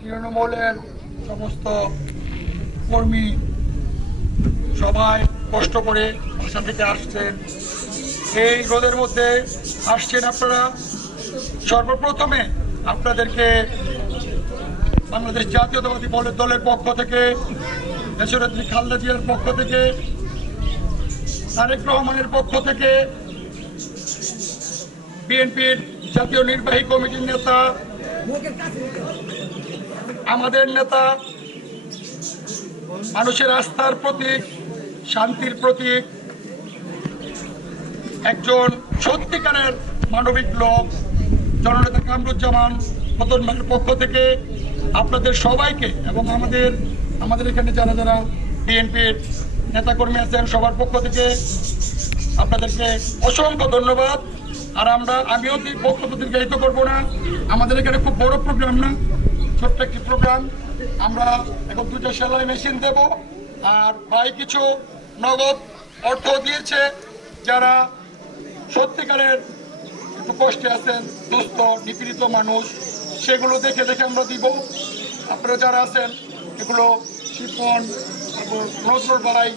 তৃণমূলের সমস্ত কর্মী সবাই কষ্ট করে বাসা থেকে আসছেন, এই রোদের মধ্যে আসছেন আপনারা। সর্বপ্রথমে আপনাদেরকে বাংলাদেশ জাতীয়তাবাদী দলের পক্ষ থেকে, দেশনেত্রী খালেদা জিয়ার পক্ষ থেকে, তারেক রহমানের পক্ষ থেকে, বিএনপির জাতীয় নির্বাহী কমিটির নেতা, আমাদের নেতা, মানুষের আস্থার প্রতীক, শান্তির প্রতীক, একজন সত্যিকারের মানবিক লোক জননেতা কামরুজ্জামান রতন ভাইয়ের পক্ষ থেকে আপনাদের সবাইকে এবং আমাদের এখানে যারা যারা বিএনপির নেতাকর্মী আছেন সবার পক্ষ থেকে আপনাদেরকে অসংখ্য ধন্যবাদ। আর আমিও বক্তব্য দীর্ঘায়িত করবো না, আমাদের এখানে খুব বড় প্রোগ্রাম না, ছোট্ট একটি প্রোগ্রাম। আমরা এখন 2টা সেলাই মেশিন দেব, আর ভাই কিছু নগদ অর্থ দিয়েছে যারা সত্যিকারের একটু কষ্টে আছেন, দুস্থ নিপীড়িত মানুষ, সেগুলো দেখে দেখে আমরা দিব। আপনারা যারা আছেন এগুলো শিপন, নজরুল ভাই,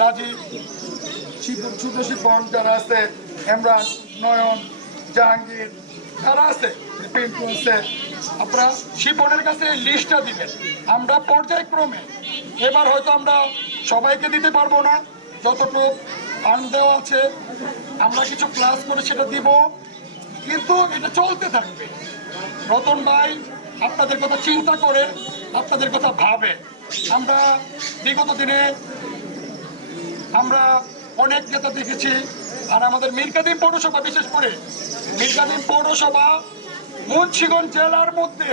রাজীব, ছোট শিপন যারা আছে, ইমরান, নয়ন, জাহাঙ্গীর, যারা আছে, পিন্টু আছে, আপনারা শিপনের কাছে লিস্টটা দিবেন। আমরা পর্যায়ক্রমে এবার হয়তো আমরা সবাইকে দিতে পারবো না, যতটুকু ফান্ড দেওয়া আছে আমরা কিছু ক্লাস করে সেটা দিব, কিন্তু এটা চলতে থাকবে। রতন ভাই আপনাদের কথা চিন্তা করে, আপনাদের কথা ভাবে। আমরা বিগত দিনে আমরা অনেক নেতা দেখেছি, আর আমাদের মীরকাদিম পৌরসভা, বিশেষ করে মীরকাদিম পৌরসভা মুন্সিগঞ্জ জেলার মধ্যে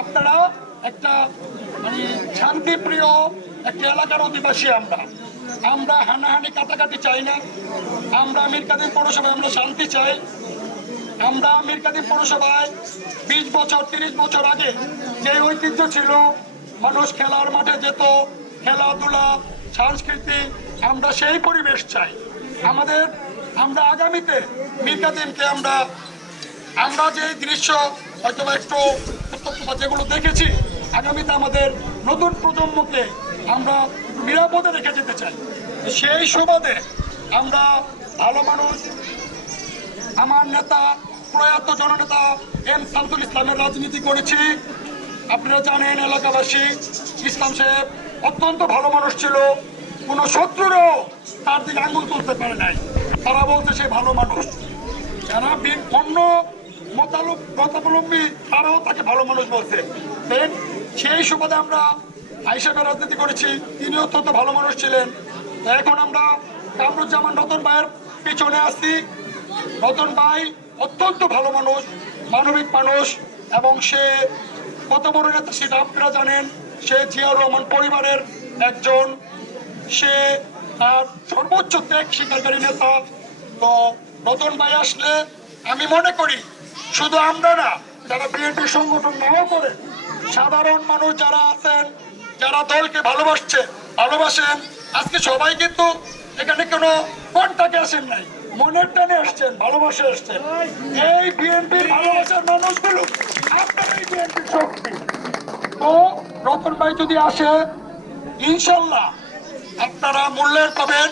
আপনারা একটা শান্তিপ্রিয় একটা এলাকার অধিবাসী। আমরা হানাহানি কাটাকাটি চাই না। আমরা মীরকাদিম পৌরসভায় আমরা শান্তি চাই। আমরা মীরকাদিম পৌরসভায় 20 বছর 30 বছর আগে যে ঐতিহ্য ছিল, মানুষ খেলার মাঠে যেত, খেলাধুলা, সংস্কৃতি, আমরা সেই পরিবেশ চাই। আমরা আগামীতে মীরকাদিমকে আমরা যে দৃশ্য হয়তো একটু যেগুলো দেখেছি, আগামীতে আমাদের নতুন প্রজন্মকে আমরা নিরাপদে রেখে যেতে চাই। সেই সুবাদে আমরা ভালো মানুষ, আমার নেতা প্রয়াত জননেতা এম শামসুল ইসলামের রাজনীতি করেছি। আপনারা জানেন, এলাকাবাসী, ইসলাম সাহেব অত্যন্ত ভালো মানুষ ছিল, কোনো শত্রুরও তার দিকে আঙুল তুলতে পারে নাই। তারা বলছে সে ভালো মানুষ। যারা অন্য মতাবলম্বী তারাও তাকে ভালো মানুষ বলছে। সেই সুবাদে আমরা হিসাবে রাজনীতি করেছি। তিনি অত্যন্ত ভালো মানুষ ছিলেন। এখন আমরা কামরুজ্জামান রতন ভাইয়ের পিছনে আছি। রতন ভাই অত্যন্ত ভালো মানুষ, মানবিক মানুষ, এবং সে কত বড় নেতা সেটা আপনারা জানেন। সে জিয়াউর রহমান পরিবারের একজন, সে তার সর্বোচ্চ ত্যাগ স্বীকারকারী নেতা। তো রতন ভাই আসলে আমি মনে করি শুধু আমরা না, যারা বিএনপি সংগঠন নাও করে সাধারণ মানুষ যারা আছেন, যারা দলকে ভালোবাসেন, আজকে সবাই কিন্তু এখানে কোনো কন্টাকে আসেন নাই, মনের টানে আসছেন, ভালোবাসে আসছেন। এই বিএনপির ভালোবাসার মানুষগুলো আপনার এই বিএনপির শক্তি। তো রতন ভাই যদি আসে, ইনশাল্লাহ আপনারা মূল্যের পাবেন।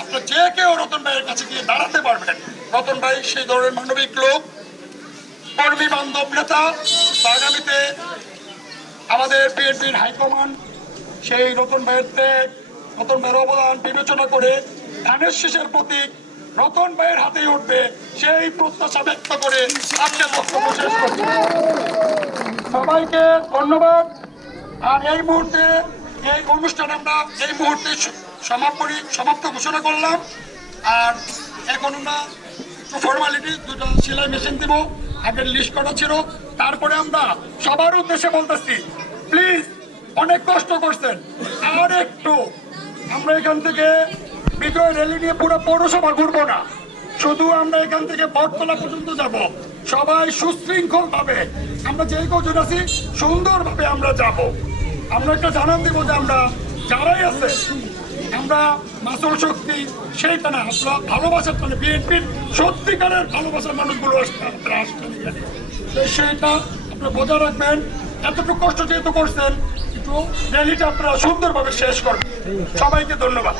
আপনারা যে কেউ রতন ভাইয়ের কাছে গিয়ে দাঁড়াতে পারবেন। রতন ভাই সেই ধরনের মানবিক লোক, কর্মী বান্ধব নেতা। আগামীতে আমাদের বিএনপির হাইকমান্ড সেই রতন ভাইয়ের ত্যাগ, রতন ভাইয়ের অবদান বিবেচনা করে ধানের শীষের প্রতীক রতন ভাইয়ের হাতেই উঠবে, সেই প্রত্যাশা ব্যক্ত করে আজকের বক্তব্য শেষ করছি। সবাইকে ধন্যবাদ। আর এই মুহূর্তে এই অনুষ্ঠান আমরা এই মুহূর্তে সমাপ্ত ঘোষণা করলাম। আর এখন আমরা একটু ফর্মালিটি 2টা সেলাই মেশিন দিব, আগের লিস্ট করা ছিল। তারপরে আমরা সবার উদ্দেশ্যে বলতেছি, প্লিজ, অনেক কষ্ট করছেন, আর একটু আমরা এখান থেকে বিজয় র্যালি নিয়ে পুরো পৌরসভা ঘুরবো না, শুধু আমরা এখান থেকে বটতলা পর্যন্ত যাব। সবাই সুশৃঙ্খল ভাবে, আমরা যেই কজন আছি সুন্দরভাবে আমরা যাব। আমরা একটা জানান দিব যে আমরা যারাই আছে, আমরা মাসল শক্তি সেইটা না, আমরা ভালোবাসার টানে, বিএনপির সত্যিকারের ভালোবাসার মানুষগুলো আসছেন এখানে, সেইটা আপনারা বজায় রাখবেন। এতটুকু কষ্ট যেহেতু করছেন, একটু র্যালিটা আপনারা সুন্দরভাবে শেষ করবেন। সবাইকে ধন্যবাদ।